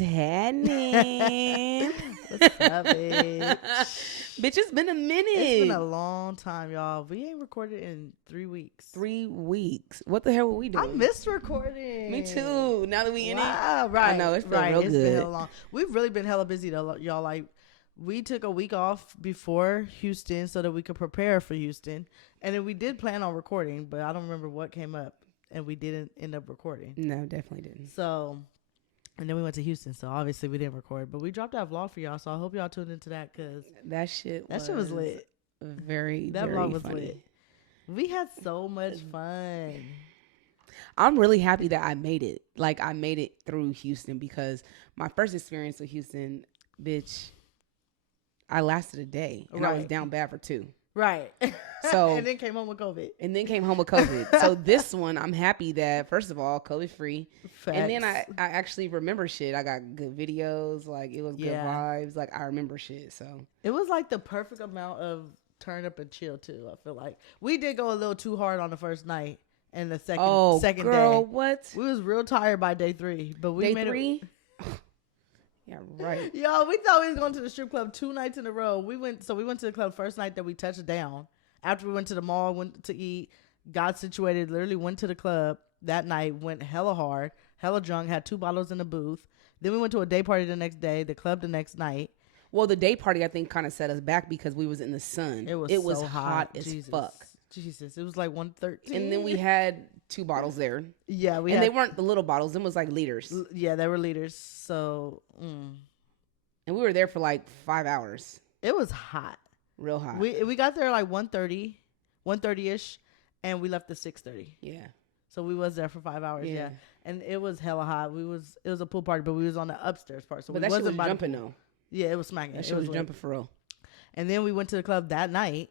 is happening? What's up, bitch? Bitch, it's been a minute. It's been a long time, y'all. We ain't recorded in 3 weeks. 3 weeks. What the hell were we doing? I missed recording. Me too. Now that we in it. Right. I know, it's been real It's good. been hella long. We've really been hella busy, though, y'all. Like, we took a week off before Houston so that we could prepare for Houston. And then we did plan on recording, but I don't remember what came up. And we didn't end up recording. No, definitely didn't. So, and then we went to Houston. So, obviously, we didn't record. But we dropped that vlog for y'all. So, I hope y'all tuned into that because that shit was lit. Very, that very vlog was funny. lit. We had so much fun. I'm really happy that I made it. Like, I made it through Houston because my first experience with Houston, bitch, I lasted a day. And I was down bad for 2. Right. So and then came home with COVID. So this one, I'm happy that, first of all, COVID free. Facts. And then I actually remember shit. I got good videos. Like, it was good vibes. Like, I remember shit. So it was like the perfect amount of turn up and chill too. I feel like we did go a little too hard on the first night and the second girl, day. What? We was real tired by day 3, but we made 3? Yeah, right. Yo, we thought we was going to the strip club 2 nights in a row. We went to the club first night that we touched down. After we went to the mall, went to eat, got situated, literally went to the club that night, went hella hard, hella drunk, had 2 bottles in the booth. Then we went to a day party the next day, the club the next night. Well, the day party, I think, kind of set us back because we was in the sun. It was so hot as fuck. Jesus, it was like 113. And then we had 2 bottles there. Yeah, they weren't the little bottles. Them was like liters. Yeah, they were liters. So, and we were there for like 5 hours. It was hot. Real hot. We got there like 1:30-ish, and we left at 6:30. Yeah. So we was there for 5 hours. Yeah. And it was hella hot. It was a pool party, but we was on the upstairs part. So but we that shit wasn't was jumping though. Yeah, it was smacking. That shit was jumping for real. And then we went to the club that night.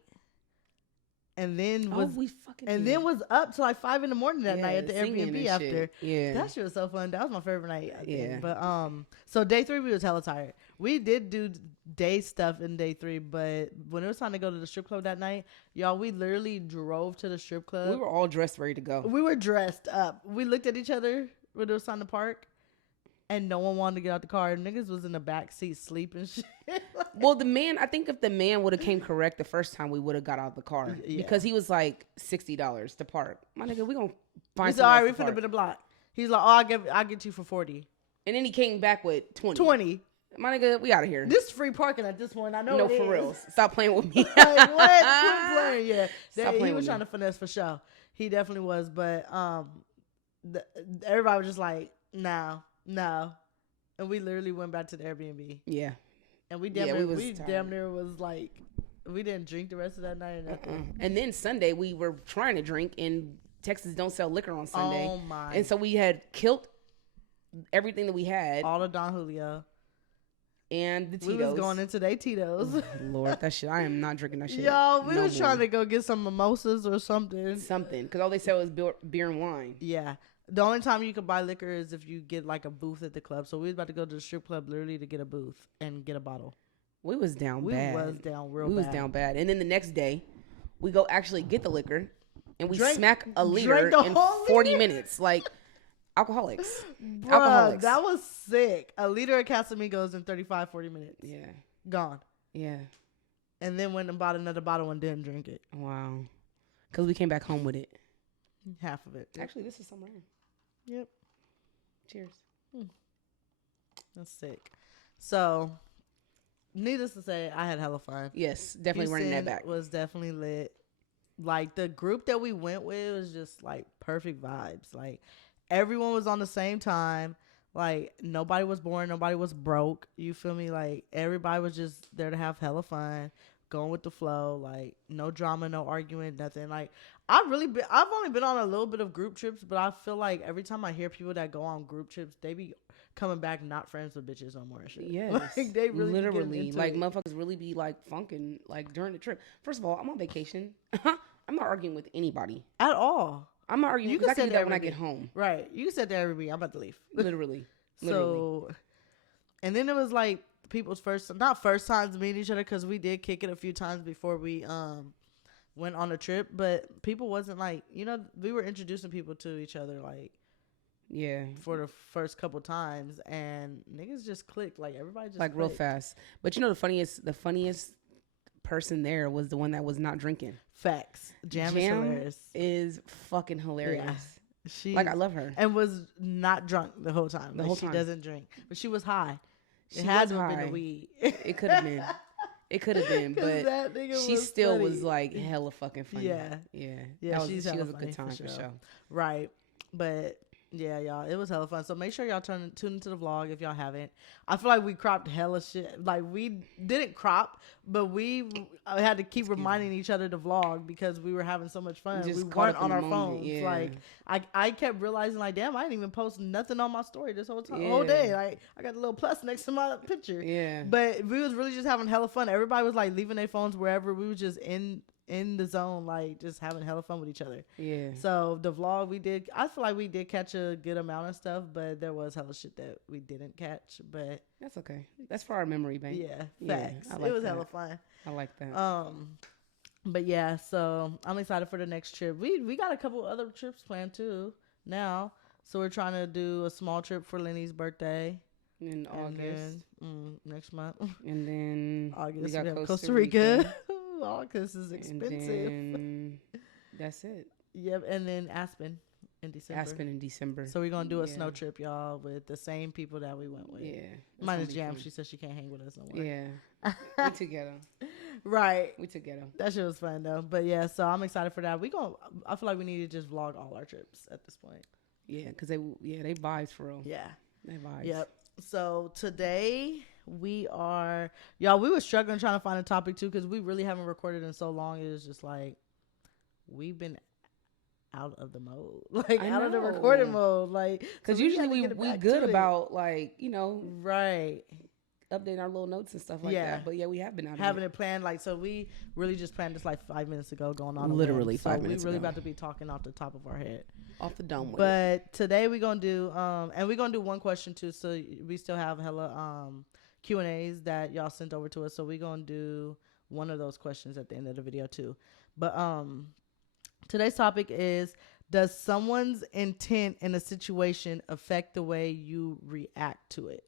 And then was up till like 5 a.m. that night at the Airbnb after. Shit. Yeah, that shit was so fun. That was my favorite night. I think. Yeah, but so day 3 we was hella tired. We did do day stuff in day 3, but when it was time to go to the strip club that night, y'all, we literally drove to the strip club. We were all dressed, ready to go. We were dressed up. We looked at each other when it was time to park. And no one wanted to get out the car. Niggas was in the back seat sleeping shit. Well, I think if the man would have came correct the first time, we would have got out the car. Yeah. Because he was like $60 to park. My nigga, we gonna find something. All right, we finna be the block. He's like, oh, I'll get you for 40. And then he came back with 20. 20. My nigga, we out of here. This is free parking at this point. I know. No, for real. Stop playing with me. Like, what? Quit playing. Yeah. Stop playing he was trying to finesse for sure. He definitely was. But everybody was just like, no. And we literally went back to the Airbnb. Yeah. And we damn near was like, we didn't drink the rest of that night or nothing. And then Sunday, we were trying to drink, and Texas don't sell liquor on Sunday. Oh, my. And so we had killed everything that we had. All the Don Julio. And the Tito's. We was going into their Tito's. Oh, Lord, that shit. I am not drinking that shit. Yo, we was trying to go get some mimosas or something. Because all they sell is beer and wine. Yeah. The only time you can buy liquor is if you get like a booth at the club. So we was about to go to the strip club literally to get a booth and get a bottle. We was down bad. We was down bad. And then the next day, we go actually get the liquor, and we smack a liter in 40 minutes. Like, alcoholics. Bruh, that was sick. A liter of Casamigos in 35, 40 minutes. Yeah. Gone. Yeah. And then went and bought another bottle and didn't drink it. Wow. Because we came back home with it. Half of it. Actually, this is some rain. Yep. Cheers. That's sick. So, needless to say, I had hella fun. Yes, definitely running that back. Was definitely lit. Like, the group that we went with was just, like, perfect vibes. Like, everyone was on the same time. Like, nobody was boring. Nobody was broke. You feel me? Like, everybody was just there to have hella fun. Going with the flow. Like, no drama, no arguing, nothing. Like, I've only been on a little bit of group trips, but I feel like every time I hear people that go on group trips, they be coming back not friends with bitches no more and shit. Yes. Like, they really literally, like, motherfuckers really be, like, funking, like, during the trip. First of all, I'm on vacation. I'm not arguing with anybody. At all. I'm not arguing because I can do that when I get home. Right. You can sit there every week. I'm about to leave. Literally. So, and then it was like people's not first times meeting each other, because we did kick it a few times before we went on a trip, but people wasn't like, we were introducing people to each other, like, Yeah. for the first couple times, and niggas just clicked. Like everybody just like clicked. real fast. But you know the funniest person there was the one that was not drinking. Facts. Jam is hilarious. Is fucking hilarious. Yeah. She I love her. And was not drunk the whole time. The whole time. She doesn't drink, but she was high. She It had was to have been high. the weed. It could have been. It could have been, 'Cause but that nigga she was still funny. was like hella fucking funny. Yeah. Yeah. Yeah, She hella was a funny good time for sure. Right. But yeah, y'all, it was hella fun. So make sure y'all tune into the vlog if y'all haven't. I feel like we cropped hella shit. Like we didn't crop, but we had to keep reminding each other to vlog because we were having so much fun. Just We caught weren't up in on the our moment, phones. yeah. Like I kept realizing like, damn, I didn't even post nothing on my story this whole time, Yeah. whole day. Like I got a little plus next to my picture. Yeah. But we was really just having hella fun. Everybody was like leaving their phones wherever. We was just in the zone, like just having hella fun with each other. Yeah. So the vlog we did, I feel like we did catch a good amount of stuff, but there was hella shit that we didn't catch. But That's okay. That's for our memory bank. yeah, Yeah, facts. I like It was that. hella fun. I like that. But yeah, so I'm excited for the next trip. We got a couple other trips planned too now. So we're trying to do a small trip for Lenny's birthday in August. and then, next month. And then August we got have Costa Rica. August is expensive. And then that's it. Yep, and then Aspen in December. Aspen in December. So we're gonna do a Yeah. snow trip, y'all, with the same people that we went with. Yeah. that's Minus gonna be Jam. fun. She says she can't hang with us no more. Yeah. We together. Right. We together. That shit was fun though. But yeah, so I'm excited for that. I feel like we need to just vlog all our trips at this point. Yeah, because they vibes for real. Yeah. They vibes. Yep. So today we were struggling trying to find a topic too because we really haven't recorded in so long. It was just like we've been out of the mode, like I out of the know. recording mode, like Because so usually gotta get we back good to it. about like, right updating our little notes and stuff like Yeah. that. But yeah, we have been out having of it planned. Like, so we really just planned this like 5 minutes ago, going on a Literally whim. 5 minutes We really ago. about to be talking off the top of our head. off the dome with it. But today we're gonna do and we're gonna do one question too. So we still have hella Q&As that y'all sent over to us. So we're gonna do one of those questions at the end of the video too. But today's topic is, does someone's intent in a situation affect the way you react to it?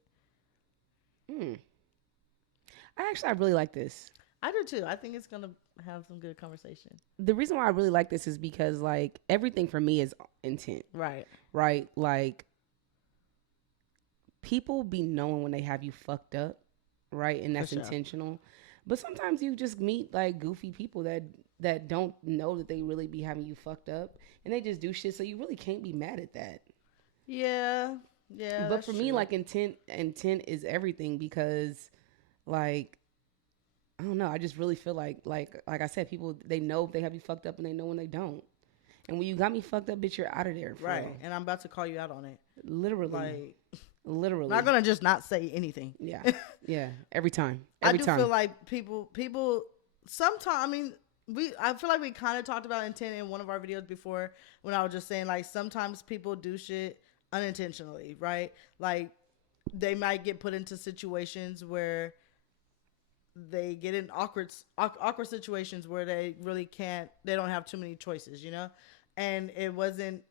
I really like this. I do too. I think it's gonna have some good conversation. The reason why I really like this is because like everything for me is intent, Right. right? Like people be knowing when they have you fucked up, right? And that's For sure. intentional. But sometimes you just meet like goofy people that don't know that they really be having you fucked up, and they just do shit. So you really can't be mad at that. Yeah. Yeah. But for me, like intent is everything because, like, I don't know. I just really feel like I said, people, they know if they have you fucked up and they know when they don't. And when you got me fucked up, bitch, you're out of there. For right. real. And I'm about to call you out on it. Literally. Like, literally. not gonna just not say anything. Yeah. Yeah. Every time. I do feel like people sometimes, I mean, I feel like we kind of talked about intent in one of our videos before when I was just saying like sometimes people do shit unintentionally, right? Like they might get put into situations where they get in awkward situations where they really they don't have too many choices, you know? And it wasn't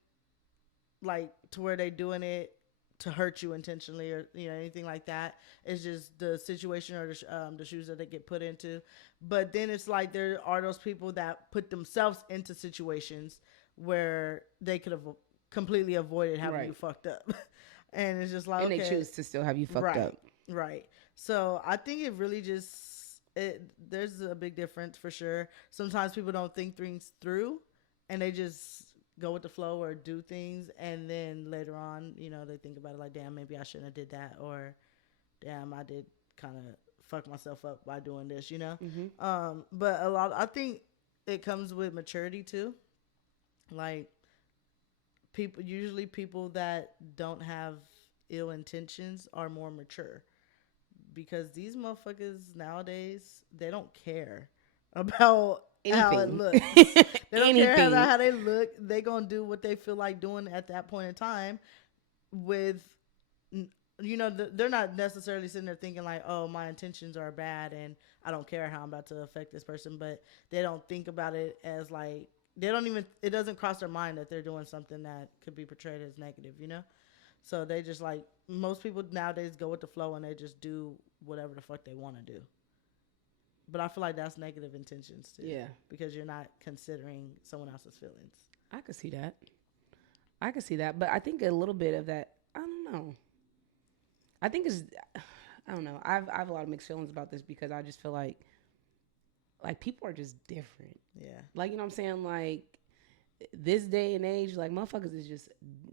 like to where they doing it to hurt you intentionally or anything like that. It's just the situation or the shoes that they get put into. But then it's like there are those people that put themselves into situations where they could have completely avoided having you fucked up. And it's just like, and they choose to still have you fucked up. Right. So I think it really just there's a big difference for sure. Sometimes people don't think things through and they just go with the flow or do things, and then later on, they think about it like, damn, maybe I shouldn't have did that, or damn, I did kind of fuck myself up by doing this, Mm-hmm. But I think it comes with maturity too. Like people that don't have ill intentions are more mature, because these motherfuckers nowadays, they don't care about how it looks. They don't care about how they look. They gonna do what they feel like doing at that point in time. With, they're not necessarily sitting there thinking like, oh, my intentions are bad and I don't care how I'm about to affect this person. But they don't think about it as like they don't even, it doesn't cross their mind that they're doing something that could be portrayed as negative, you know? So they just like, most people nowadays go with the flow and they just do whatever the fuck they want to do. But I feel like that's negative intentions too. Yeah. Because you're not considering someone else's feelings. I could see that. I could see that. But I think a little bit of that, I don't know. I think it's, I don't know. I have a lot of mixed feelings about this because I just feel like people are just different. Yeah. Like, you know what I'm saying? Like, this day and age, like, motherfuckers is just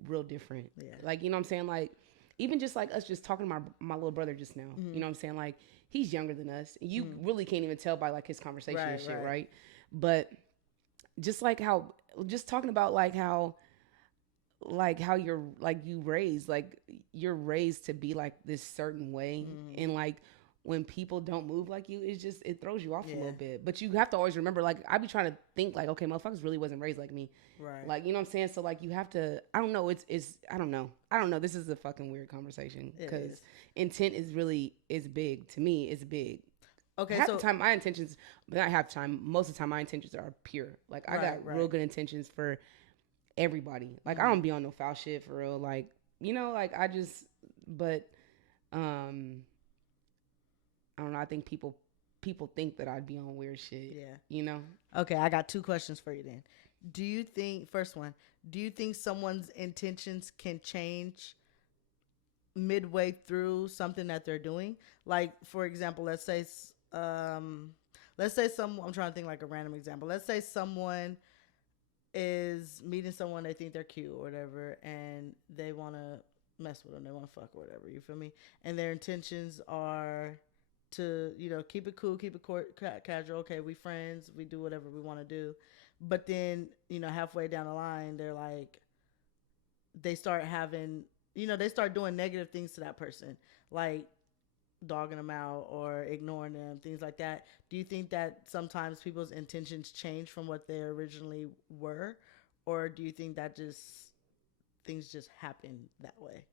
real different. Yeah. Like, you know what I'm saying? Like, even just like us just talking to my little brother just now. Mm-hmm. You know what I'm saying? Like, he's younger than us. You really can't even tell by like his conversation and shit, Right. right? But just like how, just talking about like how you're like you're raised to be like this certain way, and like when people don't move like you, it throws you off a little bit. But you have to always remember, like, I be trying to think like, okay, motherfuckers really wasn't raised like me, Right. like, you know what I'm saying? So like you have to, I don't know, it's I don't know, this is a fucking weird conversation because intent is big to me. It's big. Okay, half the time my intentions, but not half the time, most of the time my intentions are pure. Like I got real good intentions for everybody. Like I don't be on no foul shit for real. Like, you know, like I just, but I don't know. I think people think that I'd be on weird shit. Yeah. You know? Okay, I got 2 questions for you then. Do you think, first one, do you think someone's intentions can change midway through something that they're doing? Like, for example, let's say I'm trying to think like a random example. Let's say someone is meeting someone, they think they're cute or whatever, and they want to mess with them, they want to fuck or whatever, you feel me? And their intentions are to, you know, keep it cool, keep it casual. Okay, we friends, we do whatever we want to do. But then, you know, halfway down the line, they're like, they start having, you know, they start doing negative things to that person, like dogging them out or ignoring them, things like that. Do you think that sometimes people's intentions change from what they originally were? Or do you think that just things just happen that way?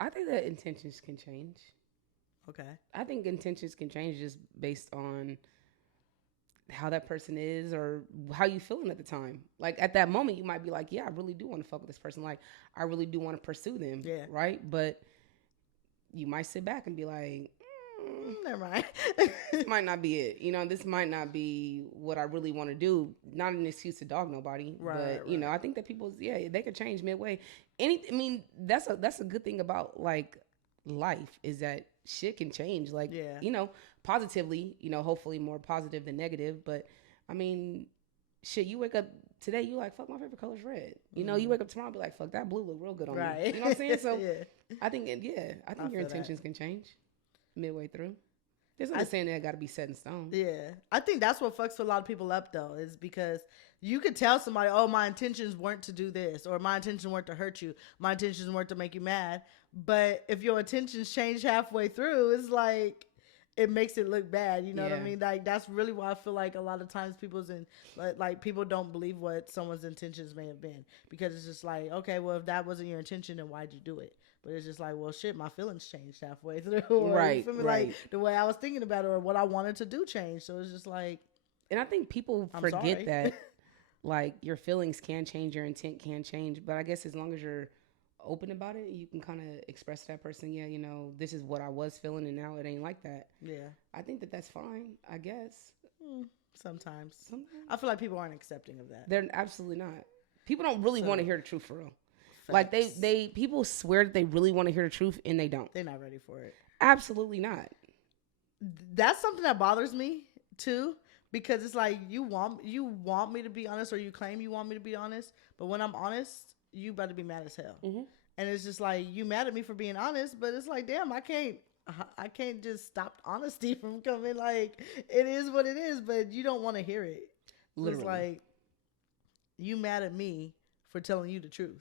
I think that intentions can change. Okay. I think intentions can change just based on how that person is or how you feeling at the time. Like at that moment, you might be like, yeah, I really do want to fuck with this person. Like I really do want to pursue them. Yeah. Right. But you might sit back and be like, never mind. This might not be it. You know, this might not be what I really want to do. Not an excuse to dog nobody. Right, but you know, I think that they could change midway. That's a good thing about like life is that shit can change. Like, you know, positively, you know, hopefully more positive than negative. But I mean, shit, you wake up today, you like, fuck, my favorite color is red. You know, you wake up tomorrow and be like, fuck, that blue look real good on me. You know what I'm saying? So I think your intentions can change midway through. There's nothing saying that got to be set in stone. Yeah. I think that's what fucks a lot of people up though, is because you could tell somebody, oh, my intentions weren't to do this, or my intentions weren't to hurt you. My intentions weren't to make you mad. But if your intentions change halfway through, it's like, it makes it look bad. You know what I mean? Like, that's really why I feel like a lot of times people don't believe what someone's intentions may have been, because it's just like, okay, well, if that wasn't your intention, then why'd you do it? But it's just like, well, shit, my feelings changed halfway through. Or, right. You feel me? Right. Like the way I was thinking about it or what I wanted to do changed. So it's just like, and I think people forget that like your feelings can change, your intent can change. But I guess as long as you're open about it, you can kind of express to that person, yeah, you know, this is what I was feeling and now it ain't like that. Yeah. I think that's fine, I guess. Sometimes. I feel like people aren't accepting of that. They're absolutely not. People don't really want to hear the truth for real. Facts. Like people swear that they really want to hear the truth and they don't. They're not ready for it. Absolutely not. That's something that bothers me too, because it's like you want me to be honest, or you claim you want me to be honest, but when I'm honest, you better be mad as hell. Mm-hmm. And it's just like, you mad at me for being honest, but it's like, damn, I can't just stop honesty from coming. Like, it is what it is, but you don't want to hear it. Literally. It's like, you mad at me for telling you the truth.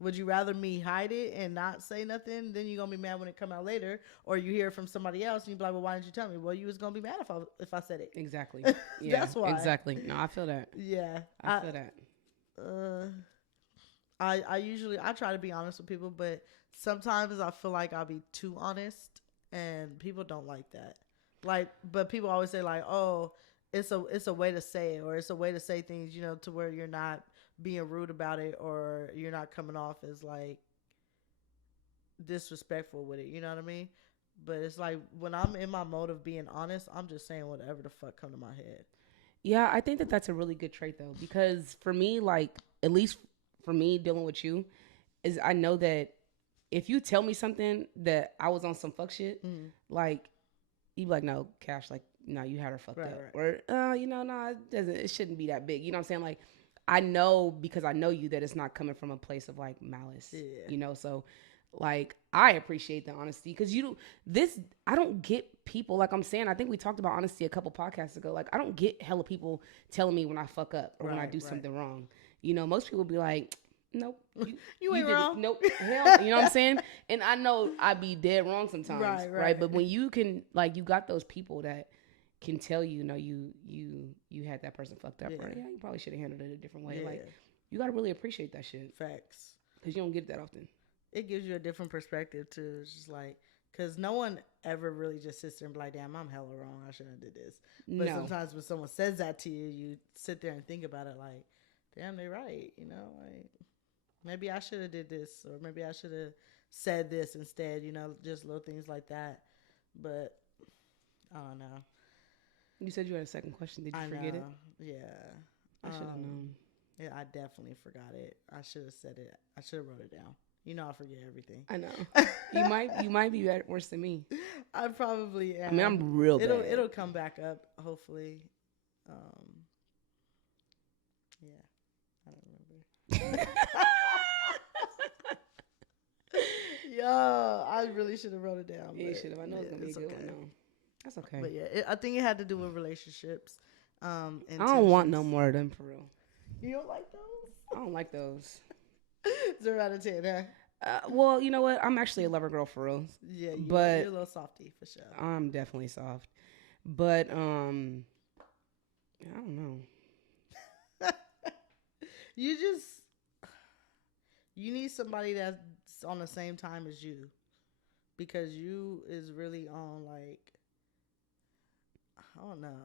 Would you rather me hide it and not say nothing? Then you're going to be mad when it come out later. Or you hear it from somebody else and you be like, well, why didn't you tell me? Well, you was going to be mad if I said it. Exactly. Yeah, that's why. Exactly. No, I feel that. Yeah. I feel that. I try to be honest with people, but sometimes I feel like I'll be too honest and people don't like that. Like, but people always say like, oh, it's a way to say it, or it's a way to say things, you know, to where you're not being rude about it, or you're not coming off as like disrespectful with it. You know what I mean? But it's like when I'm in my mode of being honest, I'm just saying whatever the fuck come to my head. Yeah, I think that that's a really good trait though, because for me, like at least for me dealing with you, is I know that if you tell me something that I was on some fuck shit, like you be like, no, Cash, like no, you had her fucked up, or you know, no, it shouldn't be that big. You know what I'm saying? Like I know because I know you that it's not coming from a place of like malice. Yeah. You know, so like I appreciate the honesty because I don't get people, like I'm saying, I think we talked about honesty a couple podcasts ago. Like I don't get hella people telling me when I fuck up or when I do something wrong. You know, most people be like, nope, you ain't wrong. Nope, hell, you know what I'm saying? And I know I be dead wrong sometimes, right? But when you can, like, you got those people that can tell you, no, you had that person fucked up, right? Yeah, you probably should have handled it a different way. Yeah. Like, you gotta really appreciate that shit. Facts. Because you don't get it that often. It gives you a different perspective too. It's just like, because no one ever really just sits there and be like, damn, I'm hella wrong. I shouldn't have did this. But sometimes when someone says that to you, you sit there and think about it like, damn, they're right. You know, like maybe I should have did this, or maybe I should have said this instead. You know, just little things like that. But I don't know. You said you had a second question. Did you forget it? Yeah. I should have known. Yeah, I definitely forgot it. I should have said it. I should have wrote it down. You know, I forget everything. I know. You might be worse than me. I probably am. I mean, I'm real bad. It'll come back up, hopefully. Yeah, I don't remember. Yo, I really should have wrote it down. Yeah, you should have. I know it's gonna be a good one. No, that's okay. But yeah, I think it had to do with relationships. I don't want no more of them for real. You don't like those? I don't like those. 0 out of 10, huh? Well, you know what? I'm actually a lover girl for real. Yeah, but you're a little softy for sure. I'm definitely soft. But I don't know. You need somebody that's on the same time as you, because you is really on like, I don't know.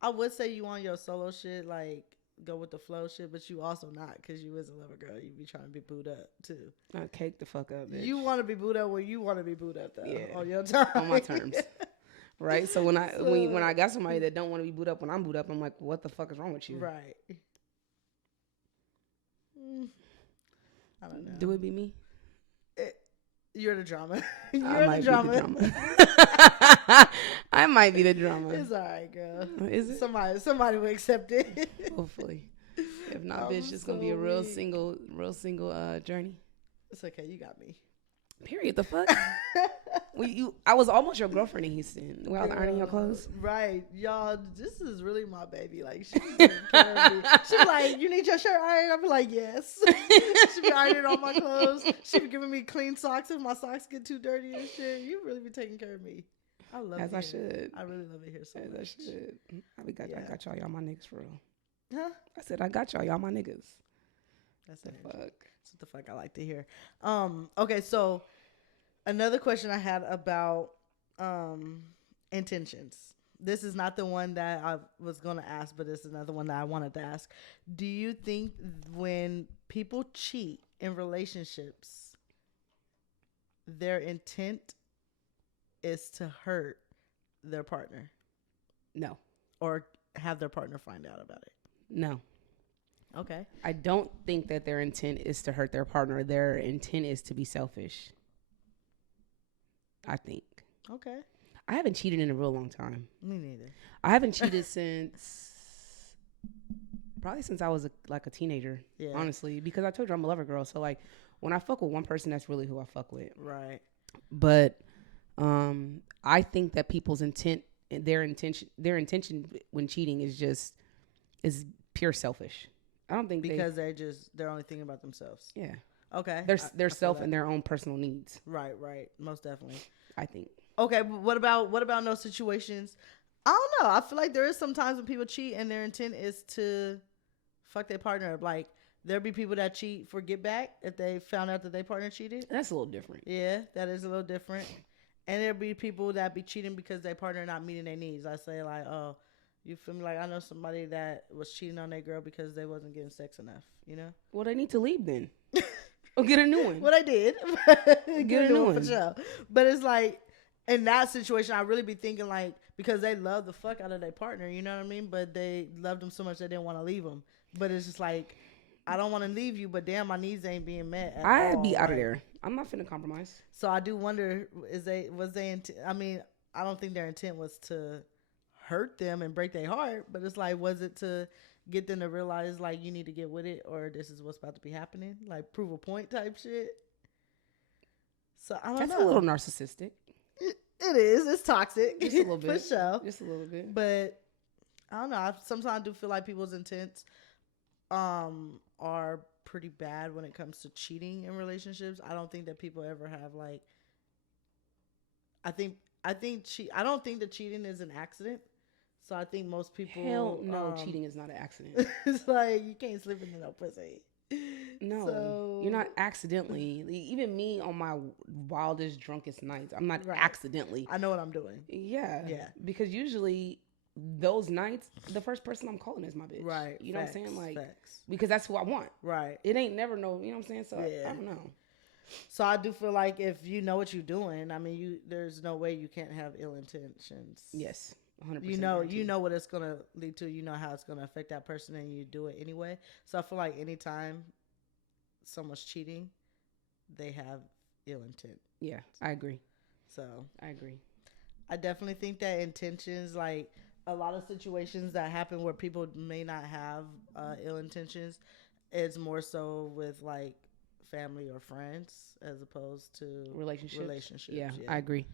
I would say you on your solo shit, like go with the flow shit, but you also not, because you is a lover girl. You be trying to be booed up too. Cake the fuck up, bitch. You want to be booed up where you want to be booed up though. Yeah. On your terms. On my terms. Right? So when I got somebody that don't want to be booed up when I'm booed up, I'm like, what the fuck is wrong with you? Right. I don't know. Do it be me? You're the drama. You're the drama. I might be the drama. It's all right, girl. Is it? Somebody will accept it. Hopefully. If not, bitch, it's gonna be a real single journey. It's okay. You got me. Period. The fuck? I was almost your girlfriend in Houston. While I was ironing your clothes. Right, y'all. This is really my baby. Like she be taking care of me. She be like, "You need your shirt ironed?" I be like, "Yes." She be ironing all my clothes. She be giving me clean socks if my socks get too dirty and shit. You really be taking care of me. I love it. As I should. I really love it here so much. I should. I got y'all my niggas for real. Huh? I said I got y'all my niggas. That's the fuck. That's what the fuck I like to hear. Okay, so another question I had about intentions. This is not the one that I was going to ask, but it's another one that I wanted to ask. Do you think when people cheat in relationships, their intent is to hurt their partner? No. Or have their partner find out about it? No. Okay. I don't think that their intent is to hurt their partner. Their intent is to be selfish. I think. Okay. I haven't cheated in a real long time. Me neither. I haven't cheated probably since I was a teenager. Yeah. Honestly, because I told you I'm a lover girl. So like when I fuck with one person, that's really who I fuck with. Right. But I think that people's intent, their intention when cheating is pure selfish. I don't think because they're only thinking about themselves. Yeah. Okay. Their self and their own personal needs. Right. Most definitely. I think. Okay, but what about those situations? I don't know. I feel like there is sometimes when people cheat and their intent is to fuck their partner. Like there'll be people that cheat for get back if they found out that their partner cheated. That's a little different. Yeah, that is a little different. And there'll be people that be cheating because their partner not meeting their needs. I say like, oh, You feel me? Like I know somebody that was cheating on their girl because they wasn't getting sex enough. You know. Well, they need to leave then. Or get a new one. What I did, Get a new one for sure. But it's like in that situation, I really be thinking like because they love the fuck out of their partner, you know what I mean? But they loved them so much they didn't want to leave them. But it's just like I don't want to leave you, but damn, my needs ain't being met. I'd be out of there. I'm not finna compromise. So I do wonder, I mean, I don't think their intent was to hurt them and break their heart, but it's like, was it to get them to realize like you need to get with it, or this is what's about to be happening, like prove a point type shit. So I don't know. That's a little narcissistic. It is. It's toxic. Just a little bit. For sure. Just a little bit. But I don't know. Sometimes I do feel like people's intents are pretty bad when it comes to cheating in relationships. I don't think that people ever have like. I don't think that cheating is an accident. So I think most people. Hell no, cheating is not an accident. It's like you can't slip into no pussy. No, So, you're not accidentally. Even me on my wildest, drunkest nights, I'm not accidentally. I know what I'm doing. Yeah. Yeah. Because usually those nights, the first person I'm calling is my bitch. Right. You know what I'm saying? Like, facts. because that's who I want. Right. It ain't never no, you know what I'm saying? So Yeah. I don't know. So I do feel like if you know what you're doing, I mean, there's no way you can't have ill intentions. Yes. 100%. You know what it's gonna lead to. You know how it's gonna affect that person, and you do it anyway. So I feel like anytime someone's cheating, they have ill intent. Yeah, I agree. So I agree. I definitely think that intentions, like a lot of situations that happen where people may not have ill intentions, it's more so with like family or friends as opposed to relationships. Yeah, I agree.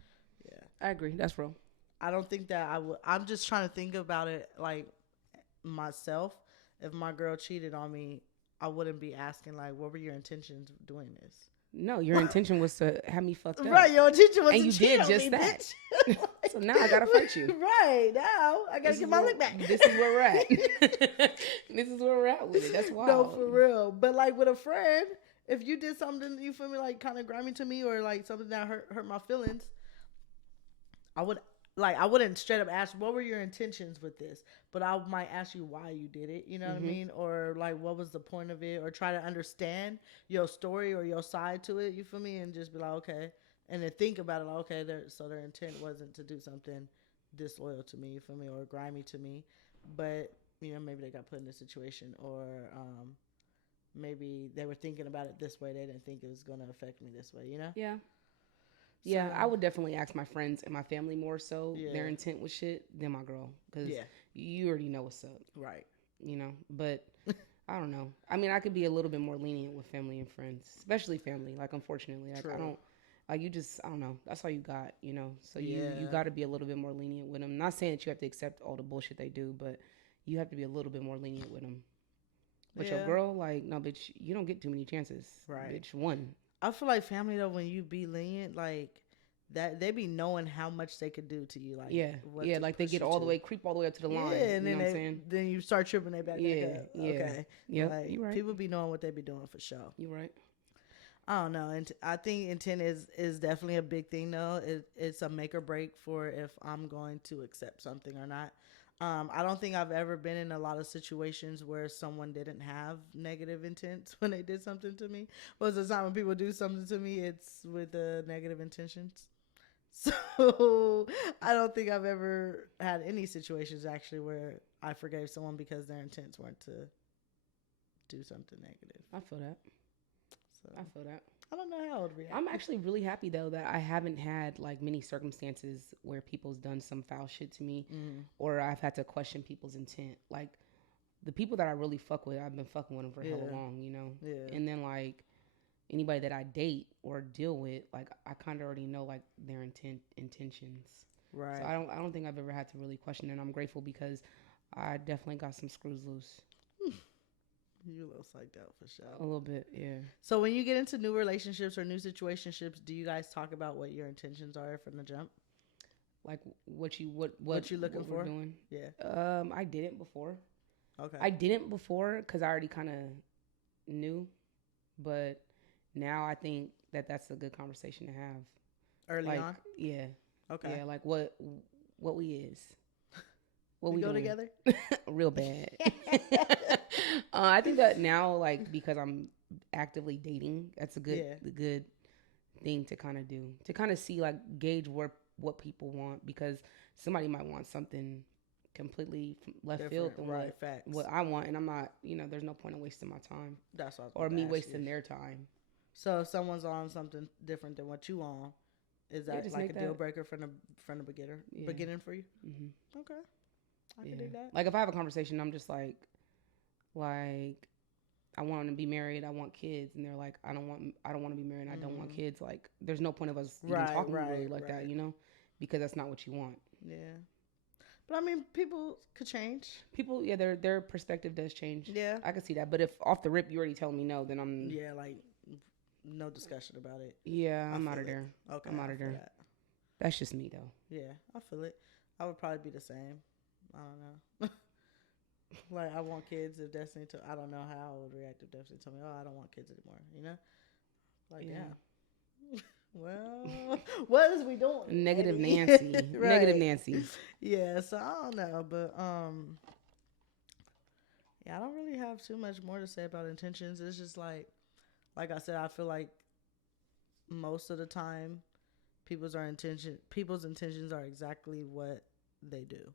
Yeah, I agree. That's real. I don't think that I would. I'm just trying to think about it like myself. If my girl cheated on me, I wouldn't be asking like, "What were your intentions doing this?" No, your intention was to have me fucked up. Right, your intention was and to you cheat did on just me, that. bitch. So now I gotta fight you. Right now, I gotta get my lick back. This is where we're at. This is where we're at with it. That's wild. No, for real. But like with a friend, if you did something, you feel me, like kind of grimy to me, or like something that hurt my feelings, I wouldn't straight up ask, what were your intentions with this? But I might ask you why you did it, you know what I mean? Or like, what was the point of it? Or try to understand your story or your side to it, you feel me? And just be like, okay. And then think about it, like, okay, so their intent wasn't to do something disloyal to me, you feel me? Or grimy to me. But, you know, maybe they got put in a situation, or maybe they were thinking about it this way. They didn't think it was going to affect me this way, you know? Yeah. Yeah, I would definitely ask my friends and my family more so their intent with shit than my girl. Because you already know what's up. Right. You know, but I don't know. I mean, I could be a little bit more lenient with family and friends, especially family. Like, unfortunately, like, I don't, like, I don't know. That's all you got, you know? So you got to be a little bit more lenient with them. Not saying that you have to accept all the bullshit they do, but you have to be a little bit more lenient with them. But your girl, like, no, bitch, you don't get too many chances. Right. Bitch, one. I feel like family though, when you be lenient, like that, they be knowing how much they could do to you. Like like they get all the way, creep all the way up to the line. And you know then what I'm saying? Then you start tripping their back. Okay. Yeah. Like, You right. People be knowing what they be doing for sure. You right. I don't know, and I think intent is definitely a big thing though. It's a make or break for if I'm going to accept something or not. I don't think I've ever been in a lot of situations where someone didn't have negative intents when they did something to me. Most of the time when people do something to me, it's with negative intentions. So I don't think I've ever had any situations actually where I forgave someone because their intents weren't to do something negative. I feel that. So I feel that. I don't know how I would react. I'm actually really happy though that I haven't had like many circumstances where people's done some foul shit to me, or I've had to question people's intent. Like the people that I really fuck with, I've been fucking with them for hella long, you know. Yeah. And then like anybody that I date or deal with, like I kind of already know like their intentions. Right. So I don't think I've ever had to really question it. And I'm grateful because I definitely got some screws loose. You a little psyched out for sure. A little bit, yeah. So when you get into new relationships or new situationships, do you guys talk about what your intentions are from the jump? Like what you looking for? Doing? Yeah. I didn't before. Okay. I didn't before because I already kind of knew, but now I think that's a good conversation to have early on. Yeah. Okay. Yeah, like what we is. What we go doing? together? Real bad. I think that now, like, because I'm actively dating, that's a good thing to kind of do, to kind of see, like, gauge what people want, because somebody might want something completely left field than what I want, and I'm not, there's no point in wasting my time. That's what I was or me wasting their time. So if someone's on something different than what you on, is that like a deal breaker from the beginning for you? Mm-hmm. Okay, I can do that. Like if I have a conversation, I'm just like I want to be married, I want kids, and they're like, I don't want to be married, and I don't want kids. Like there's no point of us even talking really like that, because that's not what you want. Yeah. But I mean, people could change. People, their perspective does change. Yeah, I can see that. But if off the rip you already tell me no, then I'm like no discussion about it. Yeah, I'm out of there. Okay, I'm out of there. That's just me though. Yeah, I feel it. I would probably be the same. I don't know. Like I want kids. If Destiny, I don't know how I would react if Destiny told me, "Oh, I don't want kids anymore." Like, yeah. Well, what is we doing? Negative Nancy. Right. Negative Nancy. Yeah, so I don't know, but I don't really have too much more to say about intentions. It's just like I said, I feel like most of the time people's intentions are exactly what they do.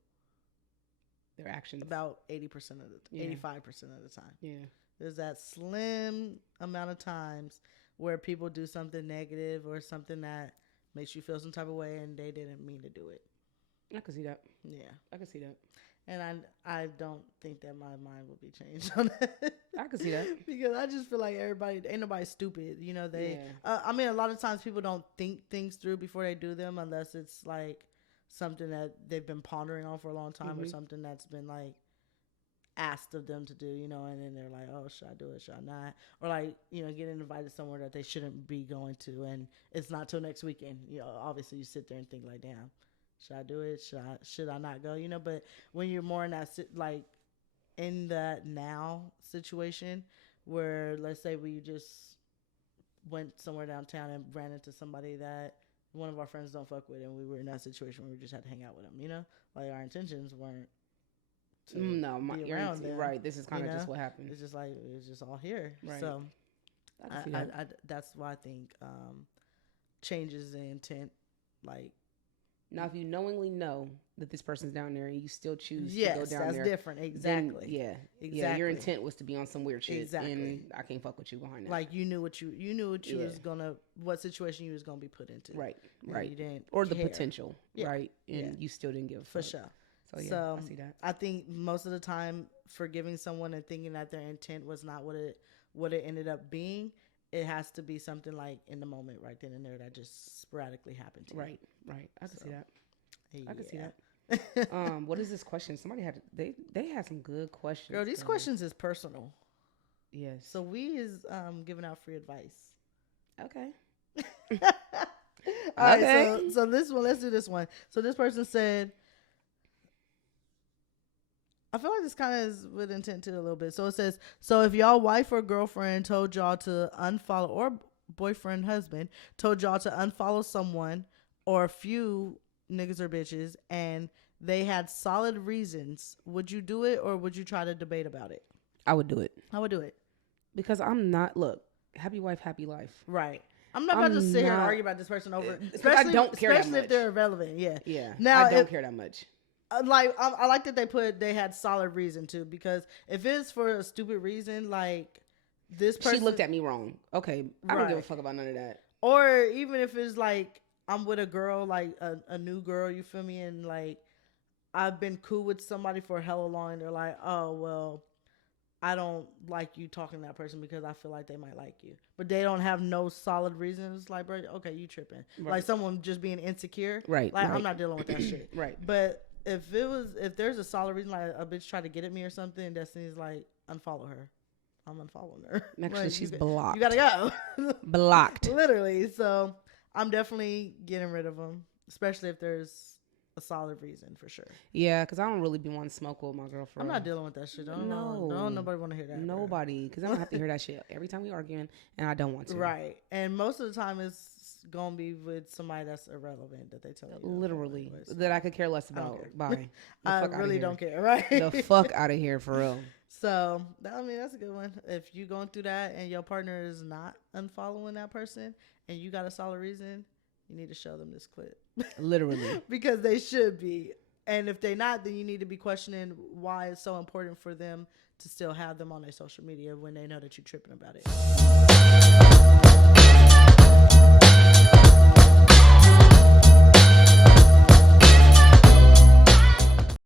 Their actions. About 80% of 85% of the time. Yeah. There's that slim amount of times where people do something negative or something that makes you feel some type of way and they didn't mean to do it. I can see that. Yeah. I can see that. And I don't think that my mind will be changed on that. I can see that. Because I just feel like ain't nobody stupid. I mean, a lot of times people don't think things through before they do them unless it's like something that they've been pondering on for a long time or something that's been like asked of them to do, and then they're like, oh, should I do it? Should I not? Or like, getting invited somewhere that they shouldn't be going to and it's not till next weekend. Obviously you sit there and think like, damn, should I do it? Should I not go? But when you're more in that, like in that now situation where let's say we just went somewhere downtown and ran into somebody that one of our friends don't fuck with and we were in that situation where we just had to hang out with them, like our intentions weren't right. This is kind of just what happened. It's just like it's just all here. Right. So I that's why I think changes the intent. Like now, if you knowingly know that this person's down there and you still choose to go down there, that's different. Exactly. Then, exactly. Yeah, your intent was to be on some weird shit. Exactly. And I can't fuck with you behind that. Like you knew what you was gonna, what situation you was gonna be put into. Right. And right. You didn't or care. The potential. Yeah. Right. And you still didn't give a fuck. For sure. So I see that. I think most of the time, forgiving someone and thinking that their intent was not what it ended up being, it has to be something like in the moment, right then and there, that just sporadically happened to you. Right. I can see that. Yeah. I can see that. What is this question? Somebody had they had some good questions. Girl, these questions is personal. Yes. So we is giving out free advice. Okay. All right. So this one, let's do this one. So this person said, I feel like this kind of is with intent too a little bit. So it says, so if y'all wife or girlfriend told y'all to unfollow, or boyfriend, husband told y'all to unfollow someone or a few niggas or bitches and they had solid reasons, would you do it or would you try to debate about it? I would do it. I would do it. Because I'm not, look, happy wife, happy life. Right. I'm not about to sit here and argue about this person over. Especially, I don't care that much. Especially if they're irrelevant. Yeah. Yeah. Now, I don't care that much. Like I like that they had solid reason too, because if it's for a stupid reason, like this person, she looked at me wrong. Okay, I don't give a fuck about none of that. Or even if it's like I'm with a girl, like a new girl, you feel me, and like I've been cool with somebody for hella long, and they're like, oh well, I don't like you talking to that person because I feel like they might like you, but they don't have no solid reasons. Like, bro, okay, you tripping? Right. Like someone just being insecure, right? Like I'm not dealing with that shit, right? But if there's a solid reason, like a bitch tried to get at me or something, and Destiny's like, unfollow her, I'm unfollowing her. Actually, like, she's blocked. You gotta go. Blocked. Literally. So I'm definitely getting rid of them, especially if there's a solid reason, for sure. Yeah, because I don't really be wanting to smoke with my girlfriend. I'm not dealing with that shit. Don't nobody want to hear that. Nobody, because I don't have to hear that shit every time we arguing, and I don't want to. Right. And most of the time it's gonna be with somebody that's irrelevant that they tell you. Literally, that I could care less about. Bye. I really don't care, right? The fuck out of here, for real. So, I mean, that's a good one. If you going through that and your partner is not unfollowing that person and you got a solid reason, you need to show them this clip. Literally. Because they should be. And if they're not, then you need to be questioning why it's so important for them to still have them on their social media when they know that you're tripping about it.